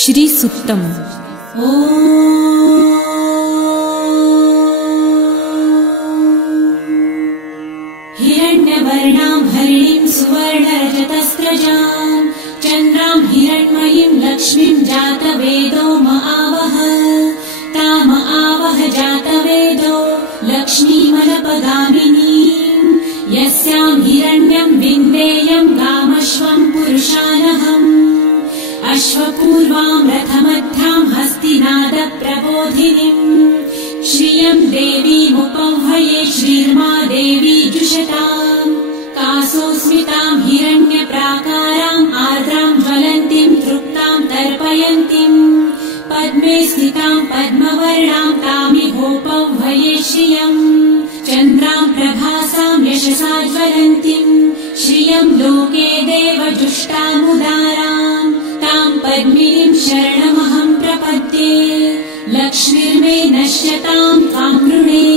श्रीसूक्तम्। हिरण्यवर्णां हरिणीं सुवर्णरजतस्रजां चन्द्रां हिरण्मयीं लक्ष्मीं जातवेदो महावः ताम आवह जातवेदो लक्ष्मीमनपगामिनीं यस्यां हिरण्यं विन्देयं गामश्वं पुरुषानहम् अश्वपूर्वां रथमध्यां हस्तिनादप्रबोधिनीं श्रियं देवीमुपह्वये श्रीर्मा देवी जुषताम् कासोऽस्मितां हिरण्यप्राकाराम् आर्द्रां ज्वलन्तीं तृप्तां तर्पयन्तीं पद्मे स्थितां पद्मवर्णां तामिहोपह्वये श्रियम् चन्द्रां प्रभासां यशसा ज्वलन्तीं श्रियं लोके देवजुष्टामुदाराम् तां पद्मिनीं शरणमहं प्रपद्ये लक्ष्मीर्मे नश्यतां त्वां वृणे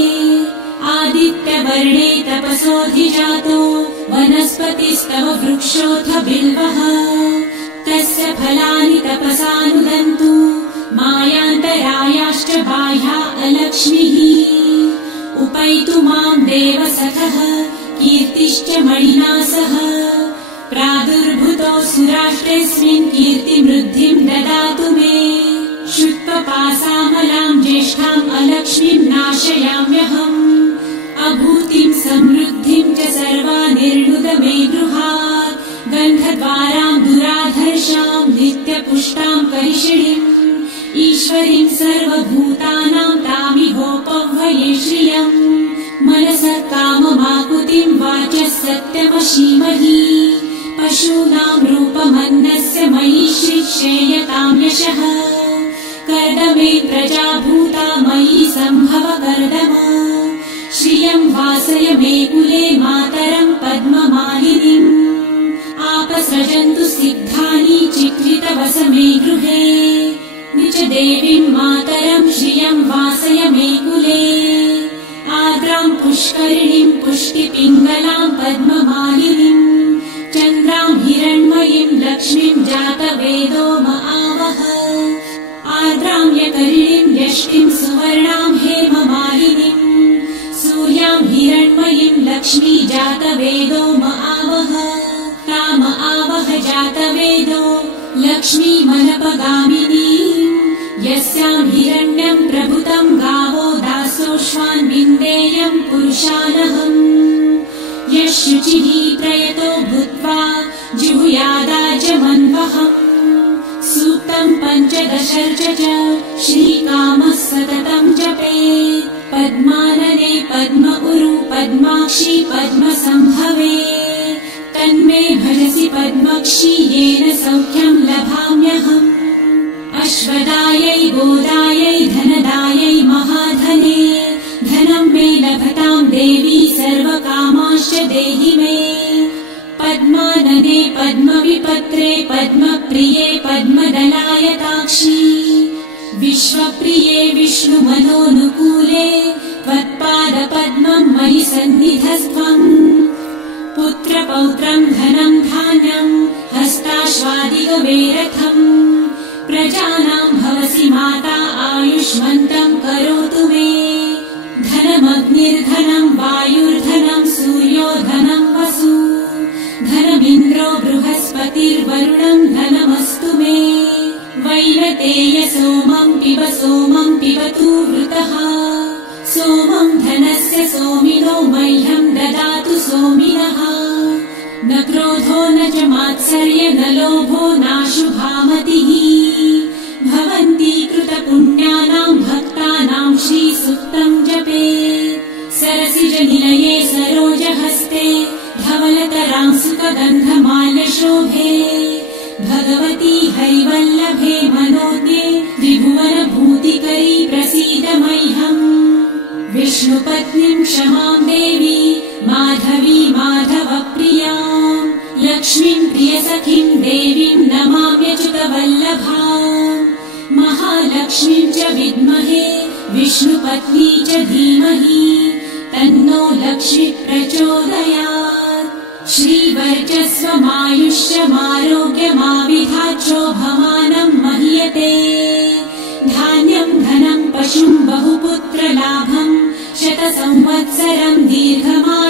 आदित्यवर्णे तपसोऽधिजातो वनस्पतिस्तव वृक्षोऽथ बिल्वः तस्य फलानि तपसानुदन्तु मायान्तरायाश्च बाह्या अलक्ष्मीः उपैतु मां देवसखः कीर्तिश्च मणिना सह प्रादुर्भूतो सुराष्ट्रेऽस्मिन् कीर्तिमृद्धिं ददातु मे शुत्वपासामलां ज्येष्ठाम् अलक्ष्मीं नाशयाम्यहम् अभूतिं समृद्धिं च सर्वानिर्णुद मे गृहात् गन्धद्वारां दुराधर्षां नित्यपुष्टां करिषिणीम् ईश्वरीं सर्वभूतानां तामिहोपह्वये श्रियम् मनसः काममाकुतिं वाचः सत्यमशीमहि पशूनां रूपमन्नस्य मयि श्रीक्षेयतां यशः कर्दमे प्रजाभूता मयि सम्भव कर्दम श्रियं वासय मे कुले मातरं पद्ममालिनीम् आपसृजन्तु सिद्धानि चित्रितवस मे गृहे निच देवीं मातरं श्रियं वासय मे कुले आर्द्रां पुष्करिणीं पुष्टिपिङ्गलां पद्ममालिनीं चन्द्रां हिरण्मयीं लक्ष्मीं जातवेदो महावः आर्द्रां यकरिणीं यष्टिं सुवर्णां हेममालिनीं सूर्यां हिरण्मयीं लक्ष्मी जातवेदो महावः ताम आवह जातवेदो लक्ष्मीमनपगामिनीं यस्यां हिरण्यं प्रभुतं गावो दासोऽश्वान् विन्देयं पुरुषानहम् यः शुचिः प्रयतो भूत्वा जिहुयादाजमन्वहम् सूक्तं पञ्चदशर्च च श्रीकामः सततं जपेत् पद्मानने पद्म उरु पद्माक्षी पद्मसम्भवे तन्मे भजसि पद्मक्षी येन सौख्यं लभाम्यहम् अश्वदायै गोदायै धनदायै महाधने धनं मे लभतां देवी सर्वकामाश्च देहि मे पद्मानने पद्मविपत्रे पद्मप्रिये पद्मदलायताक्षी विश्वप्रिये विष्णुमनोनुकूले त्वत्पादपद्मं मयि सन्निधस्त्वम् पुत्रपौत्रं धनं धान्यं हस्ताश्वादिगवेरथम् प्रजानां भवसि माता आयुष्मन्तं करोतु मे धनमग्निर्धनं वायुर्धनं सूर्यो धनं वसु धनमिन्द्रो बृहस्पतिर्वरुणं धनमस्तु मे वैनतेय सोमं पिबतु वृतः सोमं धनस्य सोमिनो मह्यं ददातु सोमिनः न क्रोधो न च मात्सर्य न लोभो नाशुभामतिः भवन्ति कृतपुण्यानां भक्तानां श्रीसूक्तं जपेत् सरसिजनिलये सरोजहस्ते धवलतरां सुखगन्धमाल्यशोभे भगवती हरिवल्लभे मनोज्ञे त्रिभुवनभूतिकरी प्रसीद मह्यम् विष्णुपत्नीं क्षमां देवी माधवी माधवप्रियां लक्ष्मीं प्रियसखीं देवीं नमाम्यच्युतवल्लभाम् महालक्ष्मीं च विद्महे विष्णुपत्नी च धीमहि तन्नो लक्ष्मी प्रचोदयात् श्रीवर्चस्वमायुष्यमारोग्यमाविधाचोभमानम् मह्यते धान्यम् धनम् पशुम् बहुपुत्रलाभम् शतसंवत्सरम् दीर्घमायुः